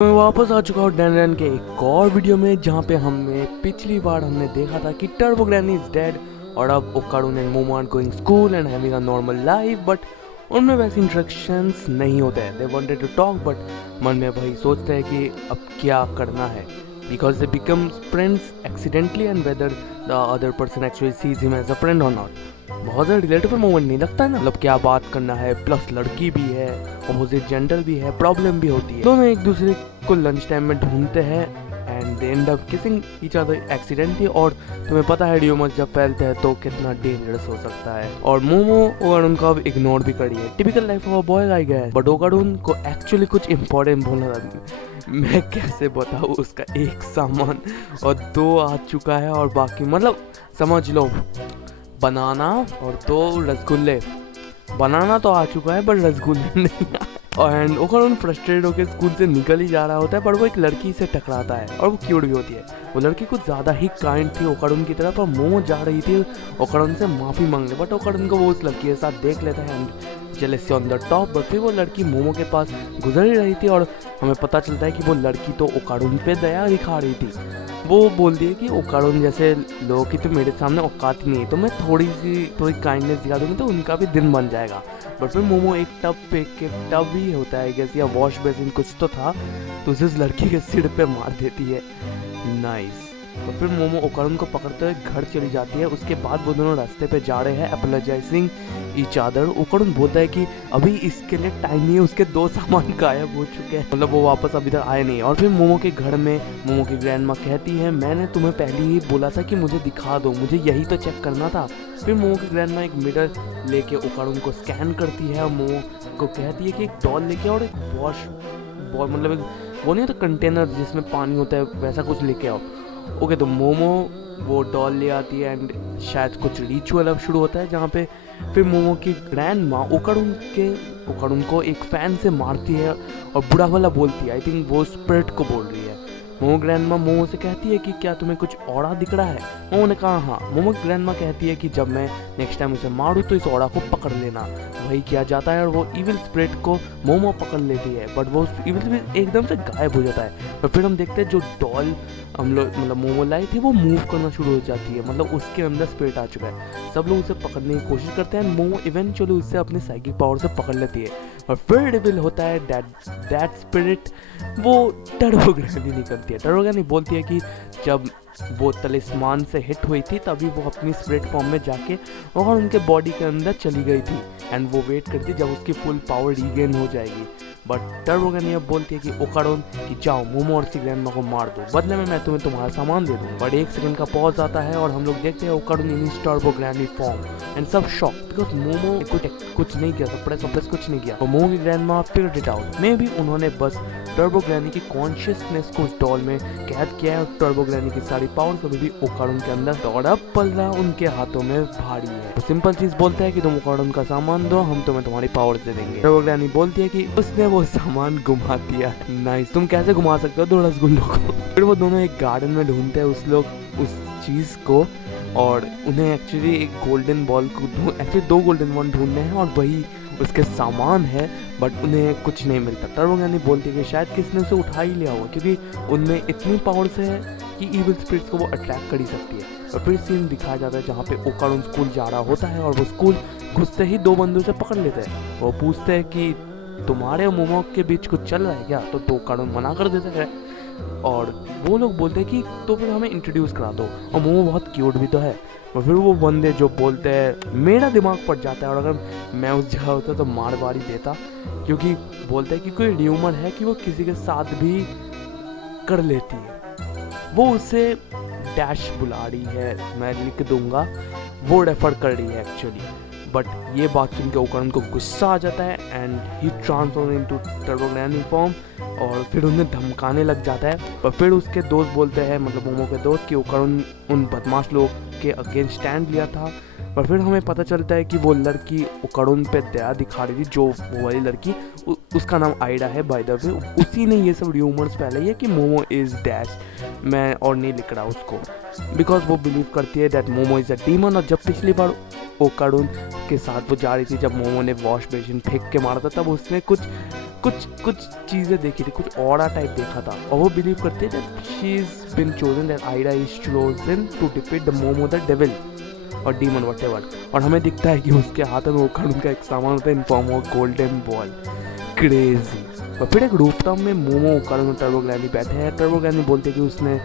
मैं वापस आ चुका हूँ डैन के एक और वीडियो में, जहाँ पे हमने पिछली बार देखा था कि टर्बो ग्रैनी इज डेड और अब Okarun and Momo are going school and having a normal life. But उनमें वैसे इंस्ट्रक्शंस नहीं होते हैं। They wanted to talk but मन में वही सोचते हैं कि अब क्या करना है, because they become friends accidentally and whether the other person actually sees him as a friend और नॉट। बहुत ज़्यादा रिलेटेबल मोमेंट नहीं लगता है ना, मतलब क्या बात करना है, प्लस लड़की भी है, अपोजिट जेंडर भी है, प्रॉब्लम भी होती है। दोनों एक दूसरे को लंच टाइम में ढूंढते हैं and they and up kissing each other accidentally. और तुम्हें पता है र्यूमर्स जब फैलते हैं तो कितना डेंजरस हो सकता है। और मोमो ओकारुन को अब इग्नोर भी करी है, typical life of a boy I guess. But Okarun को एक्चुअली कुछ इंपॉर्टेंट बोलना था। मैं कैसे बताऊँ, उसका एक सामान और दो आ चुका है और बाकी मतलब समझ लो बनाना और दो रसगुल्ले। बनाना तो आ चुका है बट रसगुल्ले नहीं आए। एंड ओकारुन फ्रस्ट्रेटेड होकर स्कूल से निकल ही जा रहा होता है, पर वो एक लड़की से टकराता है और वो क्यूट भी होती है। वो लड़की कुछ ज़्यादा ही काइंड थी ओकारुन की तरफ और मोमो जा रही थी ओकारुन से माफ़ी मांगने, बट ओकारुन को वो उस लड़की के साथ देख लेता है and jealousy on the top. But फिर वो लड़की मोमो के पास गुजर ही रही थी और हमें पता चलता है कि वो लड़की तो ओकारुन पे दया दिखा रही थी। वो बोलती है कि ओकारुन जैसे लोगों की तो मेरे सामने औकात ही नहीं है, तो मैं थोड़ी काइंडनेस दिखा दूँगी तो उनका भी दिन बन जाएगा। बट फिर मोमो एक टब फेंक के, टब ही होता है कैसे या वॉश बेसिन कुछ तो था, तो उसे उस लड़की के सिर पे मार देती है। नाइस। तो फिर मोमो ओकारुन को पकड़ते हुए घर चली जाती है। उसके बाद वो दोनों रास्ते पे जा रहे हैं अपोलोजाइजिंग ईच अदर। ओकारुन बोलता है कि अभी इसके लिए टाइम नहीं है, उसके दो सामान गायब हो चुके हैं, मतलब वो वापस अभी तक आए नहीं। और फिर मोमो के घर में मोमो की ग्रैंडमा कहती है मैंने तुम्हें पहले ही बोला था कि मुझे दिखा दो, मुझे यही तो चेक करना था। फिर मोमो की ग्रैंडमा एक मिरर लेके ओकारुन को स्कैन करती है और मोमो को कहती है कि एक डॉल लेके और एक वॉश बॉल, मतलब एक वो नहीं होता कंटेनर जिसमें पानी होता है, वैसा कुछ लेके आओ। ओके, तो मोमो वो डॉल ले आती है एंड शायद कुछ रिचुअल अब शुरू होता है, जहाँ पे फिर मोमो की ग्रैंड माँ ओकारुन को एक फैन से मारती है और बुरा भला बोलती है। आई थिंक वो स्पिरिट को बोल रही है। मोमो ग्रैंड माँ मोमो से कहती है कि क्या तुम्हें कुछ औरा दिख रहा है। मोमो ने कहा हाँ। मोमो की ग्रैंड माँ कहती है कि जब मैं नेक्स्ट टाइम उसे मारूँ तो इस औरा को पकड़ लेना। वही किया जाता है और वो इविल स्पिरिट को मोमो पकड़ लेती है, बट वो इविल स्पिरिट एकदम से गायब हो जाता है। और फिर हम देखते हैं जो डॉल हम लोग मतलब मोमो लाई थी वो मूव करना शुरू हो जाती है, मतलब उसके अंदर स्पिरिट आ चुका है। सब लोग उसे पकड़ने की कोशिश करते हैं, मोमो इवेंचुअली उससे अपनी साइकिक पावर से पकड़ लेती है और फिर रिवील होता है दैट स्पिरिट वो टर्बो ग्रैनी निकलती है। टर्बो ग्रैनी बोलती है कि जब वो तलिस्मान से हिट हुई थी तभी वो अपनी स्पिरिट फॉर्म में जाके और उनके बॉडी के अंदर चली गई थी एंड वो वेट करती जब उसकी फुल पावर रीगेन हो जाएगी। बट टर्बो ग्रैनी अब बोलती है कि ओकारुन कि जाओ मोमो और सी ग्रैंडमा को मार दो, बदले में मैं तुम्हें तुम्हारा सामान दे दूँ। बट एक सेकंड का पॉज आता है और हम लोग देखते हैं ओकारुन इन टर्बो ग्रैनी फॉर्म एंड सब शॉक बिकॉज मोमो कुछ नहीं किया, सप्रेस कुछ नहीं किया। तो मोमो की ग्रैंडमा फिगर्ड इट आउट, मे भी उन्होंने बस टर्बो ग्रैनी की कॉन्शियसनेस को उस डॉल में कैद किया है और टर्बो ग्रैनी की सारी पावर्स अभी भी ओकारुन के अंदर दौड़ा पल्ला उनके हाथों में भारी है। तो सिंपल चीज बोलता है कि तुम ओकारुन का सामान दो, हम तुम्हें तुम्हारी पावर्स दे देंगे। टर्बो ग्रैनी बोलती है कि उसने वो सामान घुमा दिया। नाइस, तुम कैसे घुमा सकते हो दो रसगुल्लों को। फिर वो दोनों एक गार्डन में ढूंढते हैं उस चीज को और उन्हें एक्चुअली एक गोल्डन बॉल को एक्चुअली दो गोल्डन बॉल ढूंढने हैं और वही उसके सामान है, बट उन्हें कुछ नहीं मिलता। टर्बो ग्रैनी बोलती है कि शायद किसी ने उसे उठा ही लिया होगा, क्योंकि उनमें इतनी पावर्स है कि इविल स्पिरिट्स को वो अट्रैक्ट कर ही सकती है। और फिर सीन दिखाया जाता है जहाँ पे ओकारुन स्कूल जा रहा होता है और वो स्कूल घुसते ही दो बंदों से पकड़ लेते हैं। वो पूछते हैं कि तुम्हारे और मोमो के बीच कुछ चल रहा है क्या, तो ओकारुन मना कर देता है और वो लोग बोलते हैं कि तो फिर हमें इंट्रोड्यूस करा दो, और मोमो बहुत क्यूट भी तो है। और फिर वो बंदे जो बोलते हैं, मेरा दिमाग पड़ जाता है और अगर मैं उस जगह होता तो मार ही देता, क्योंकि बोलते हैं कि कोई र्यूमर है कि वो किसी के साथ भी कर लेती है। वो उसे डैश बुला रही है, मैं लिख दूंगा, वो रेफर कर रही है एक्चुअली। बट ये बात सुन के ओकारुन को गुस्सा आ जाता है and he transform into turbo granny form और फिर उन्हें धमकाने लग जाता है। पर फिर उसके दोस्त बोलते हैं, मतलब मोमो के दोस्त, कि ओकारुन उन बदमाश लोग के अगेंस्ट स्टैंड लिया था। पर फिर हमें पता चलता है कि वो लड़की ओकारुन पे दया दिखा रही थी, जो वो वाली लड़की उसका नाम आइडा है बाय द वे। उसी ने ये सब र्यूमर्स फैलाई है कि मोमो इज डैश, मैं और नहीं लिख रहा उसको, बिकॉज वो बिलीव करती है that momo is a demon. और जब पिछली बार ओकारुन के साथ वो जा रही थी, जब मोमो ने वॉश बेसिन फेंक के मारा था, तब उसने कुछ कुछ कुछ चीज़ें देखी थी, कुछ ऑरा टाइप देखा था, और वो बिलीव करती है that she is been chosen, that Aida is chosen to defeat the Momo the devil और डीमन व्हाटएवर। और हमें दिखता है कि उसके हाथ में ओकारुन का एक सामान होता है in form of golden ball. Crazy. और फिर एक रूफटॉप में मोमो, ओकारुन और टर्बो ग्रैनी बैठे हैं। टर्बो ग्रैनी बोलते हैं कि उसने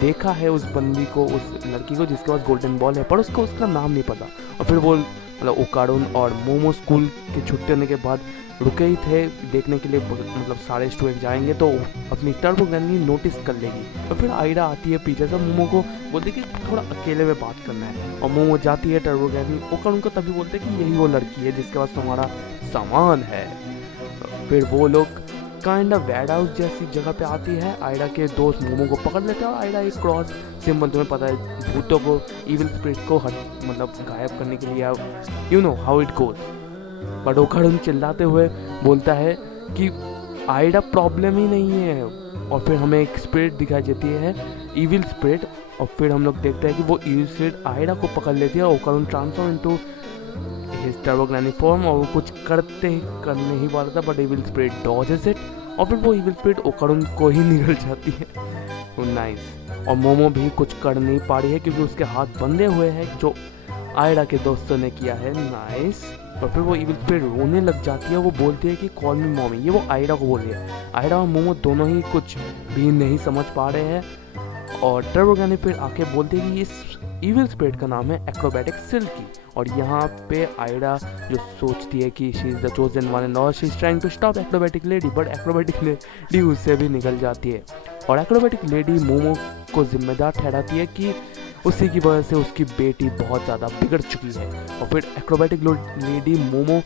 देखा है उस बंदी को, उस लड़की को जिसके पास गोल्डन बॉल है, पर उसको उसका नाम नहीं पता। और फिर वो मतलब ओकारुन और मोमो स्कूल के छुट्टी होने के बाद रुके ही थे देखने के लिए, मतलब सारे स्टूडेंट जाएंगे तो अपनी टर्बो ग्रैनी नोटिस कर लेगी। और फिर आइडा आती है पीछे से, मोमो को बोलती है कि थोड़ा अकेले में बात करना है, और मोमो जाती है टर्बो ग्रैनी। ओकारुन को तभी बोलते हैं कि यही वो लड़की है जिसके पास तुम्हारा सामान है। फिर वो लोग काइंड ऑफ वेयर हाउस जैसी जगह पे आती है। आइडा के दोस्त मोमो को पकड़ लेते हैं और आइडा एक क्रॉस सिंबल, तुम्हें पता है भूतों को, इविल स्पिरिट को मतलब गायब करने के लिए, you know how it goes. But Okarun चिल्लाते हुए बोलता है कि आइडा प्रॉब्लम ही नहीं है। और फिर हमें एक स्पिरिट दिखाई देती है, इविल स्पिरिट, और फिर हम लोग देखते हैं कि वो इविल स्पिरिट आइडा को पकड़ लेती है और Okarun transform into his turbo granny form, और वो कुछ करने ही वाला था, but evil spirit dodges it, और फिर वो इविल स्पिरिट ओकारुन को ही निगल जाती है। नाइस। और मोमो भी कुछ कर नहीं पा रही है क्योंकि उसके हाथ बंधे हुए हैं जो आइडा के दोस्तों ने किया है। नाइस। और फिर वो इविल स्पिरिट रोने लग जाती है, वो बोलती है कि कॉल मी मॉमी, ये वो आइडा को बोल रही है। आइडा और मोमो दोनों ही कुछ भी नहीं समझ पा रहे हैं, और टर्बो ग्रैनी फिर आके बोलती है कि इस इविल स्पिरिट का नाम है एक्रोबैटिक सिल्की। और यहाँ पे आइडा जो सोचती है कि she is the chosen one and all, she is trying to stop acrobatic lady, but acrobatic lady उससे भी निकल जाती है। और एक्रोबैटिक लेडी मोमो को जिम्मेदार ठहराती है कि उसी की वजह से उसकी बेटी बहुत ज़्यादा बिगड़ चुकी है। और फिर एक्रोबैटिक लेडी मोमो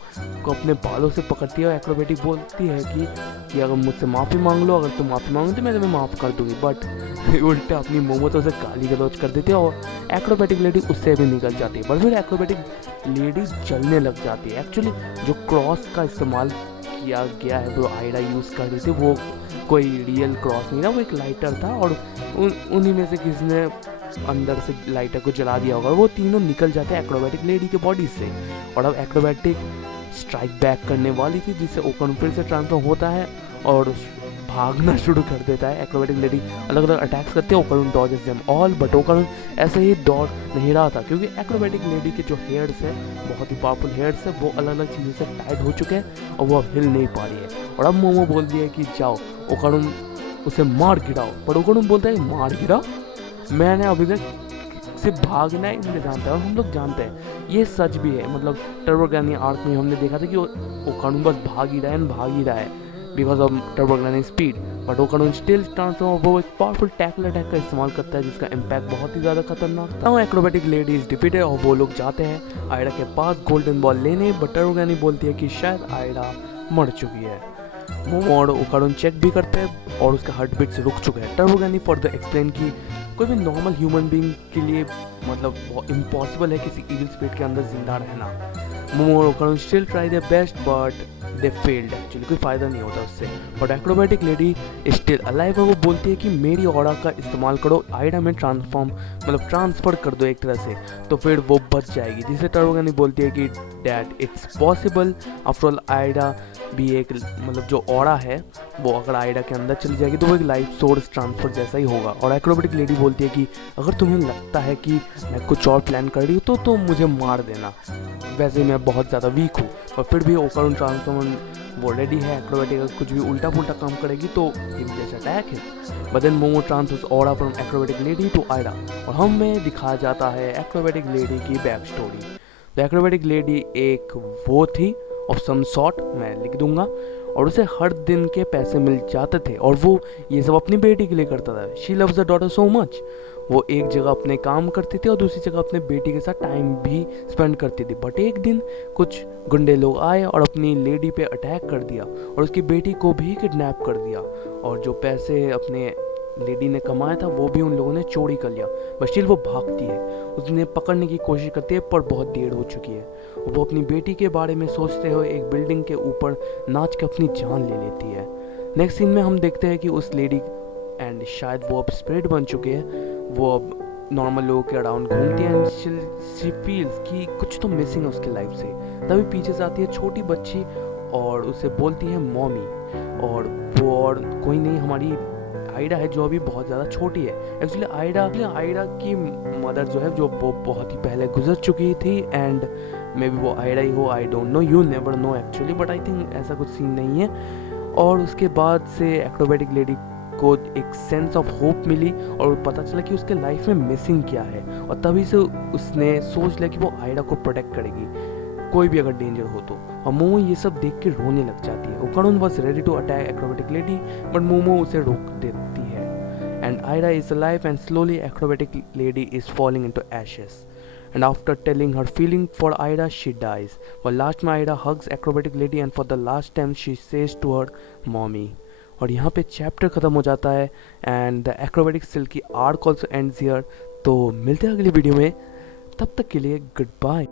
को अपने बालों से पकड़ती है और एक्रोबैटिक बोलती है कि अगर मुझसे माफ़ी मांग लो, अगर तुम माफ़ी मांगो तो मैं तुम्हें माफ़ कर दूँगी। बट उल्टा अपनी मोमो तो उसे गाली गलौज कर देती है और एक्रोबैटिक लेडी उससे भी निकल जाती है। पर फिर एक्रोबैटिक लेडी जलने लग जाती है। एक्चुअली जो क्रॉस का इस्तेमाल किया गया है वो आइडा यूज़ कर रही थी, वो कोई रियल क्रॉस नहीं था, वो एक लाइटर था, और उन्हीं में से किसी ने अंदर से लाइटर को जला दिया होगा। वो तीनों निकल जाते हैं एक्रोबैटिक लेडी के बॉडी से। और अब एक्रोबैटिक स्ट्राइक बैक करने वाली थी, जिससे ओकारुन फिर से ट्रांसफॉर्म होता है और भागना शुरू कर देता है। एक्रोबैटिक लेडी अलग अलग अटैक्स करते हैं, ओकारुन डॉजेस देम ऑल, बट ओकारुन ऐसे ही दौड़ नहीं रहा था क्योंकि एक्रोबैटिक लेडी के जो हेयर्स है, बहुत ही पावरफुल हेयर्स है, वो अलग अलग चीज़ों से टाइट हो चुके हैं और वो अब हिल नहीं पा रही है। और अब मोमो बोल दिया है कि जाओ ओकारुन उसे मार गिराओ, पर ओकारुन बोलता है मार गिराओ, मैंने अभी तक सिर्फ भागना ही नहीं जानता है। और हम लोग जानते हैं ये सच भी है, मतलब टर्बो ग्रैनी आर्क में हमने देखा था कि ओकारुन बस भाग ही रहा है because of turbo granny speed, but Okarun still transform, वो एक पावरफुल टैकल अटैक का इस्तेमाल करता है जिसका इम्पैक्ट बहुत ही ज़्यादा खतरनाक था। एक्रोबैटिक लेडी इज डिफीटेड और वो लोग जाते हैं आइडा के पास गोल्डन बॉल लेने, बट टर्बो ग्रैनी बोलती है कि शायद आइडा मर चुकी है। मोमो और ओकारुन चेक भी करते हैं और उसका हार्ट बीट से रुक चुका है। टर्बो ग्रैनी फर्दर एक्सप्लेन की कोई भी नॉर्मल ह्यूमन बीइंग के लिए मतलब बहुत इम्पॉसिबल है किसी इविल स्पिरिट के अंदर जिंदा रहना। मोमो और Okarun still try their best but they failed, actually कोई फ़ायदा नहीं होता उससे। But acrobatic lady still alive है, वो बोलती है कि मेरी ऑरा का इस्तेमाल करो, आइडा में ट्रांसफ़र कर दो एक तरह से, तो फिर वो बच जाएगी। जिसे टर्बो ग्रैनी बोलती है कि that it's possible, after all Aida भी एक मतलब जो ऑरा है वो अगर आइडा के अंदर चली जाएगी तो वो एक लाइफ सोर्स ट्रांसफ़र जैसा ही होगा। और एक्रोबैटिक लेडी बोलती है कि अगर तुम्हें लगता है कि मैं कुछ और प्लान कर रही हूँ तो मुझे मार देना, वैसे ही मैं बहुत ज़्यादा वीक हूँ। और फिर भी ओकारुन ट्रांसफॉर्म वो रेडी है, एक्रोबैटिक अगर कुछ भी उल्टा पुल्टा काम करेगी तो इमीडिएट अटैक है। But then Momo transfers aura from acrobatic lady to Aida, और हमें दिखाया जाता है एक्रोबैटिक लेडी की back story. The acrobatic lady एक वो थी ऑफ सम सॉर्ट, मैं लिख दूंगा, और उसे हर दिन के पैसे मिल जाते थे और वो ये सब अपनी बेटी के लिए करता था। She loves the daughter so much, वो एक जगह अपने काम करती थी और दूसरी जगह अपने बेटी के साथ टाइम भी स्पेंड करती थी। बट एक दिन कुछ गुंडे लोग आए और अपनी लेडी पे अटैक कर दिया और उसकी बेटी को भी किडनैप कर दिया, और जो पैसे अपने लेडी ने कमाया था वो भी उन लोगों ने चोरी कर लिया। बट स्टिल वो भागती है, उसने पकड़ने की कोशिश करती है पर बहुत देर हो चुकी है। वो अपनी बेटी के बारे में सोचते हुए एक बिल्डिंग के ऊपर नाच के अपनी जान ले लेती है। नेक्स्ट सीन में हम देखते हैं कि उस लेडी एंड शायद वो अब स्प्रेड बन चुके हैं, वो अब नॉर्मल लोगों के अराउंड घूमती है एंड शी फील्स कि कुछ तो मिसिंग है उसके लाइफ से। तभी पीछे से आती है छोटी बच्ची और उसे बोलती है मॉमी। और वो और कोई नहीं, हमारी आयडा है जो अभी बहुत ज़्यादा छोटी है। एक्चुअली आयडा की मदर जो है जो वो बहुत ही पहले गुजर चुकी थी, एंड मे बी वो आयडा ही हो, I don't know, you never know actually, but I think ऐसा कुछ सीन नहीं है। और उसके बाद से एक्रोबेटिक लेडी को एक सेंस ऑफ होप मिली और पता चला कि उसके लाइफ में मिसिंग क्या है, और तभी से उसने सोच लिया कि वो आयडा को प्रोटेक्ट करेगी कोई भी अगर डेंजर हो तो। और मोमो ये सब देख के रोने लग जाती है। Okarun was ready to attack acrobatic lady, but Momo उसे रोक देती है। And Aira is alive and slowly acrobatic lady is falling into ashes. And after telling her feeling for Ida, she dies. But last में Ida hugs acrobatic lady and for the last time she says to her mommy. और यहाँ पे chapter ख़त्म हो जाता है and the acrobatic still की arc also ends here. तो मिलते हैं अगली वीडियो में, तब तक के लिए गुड बाय।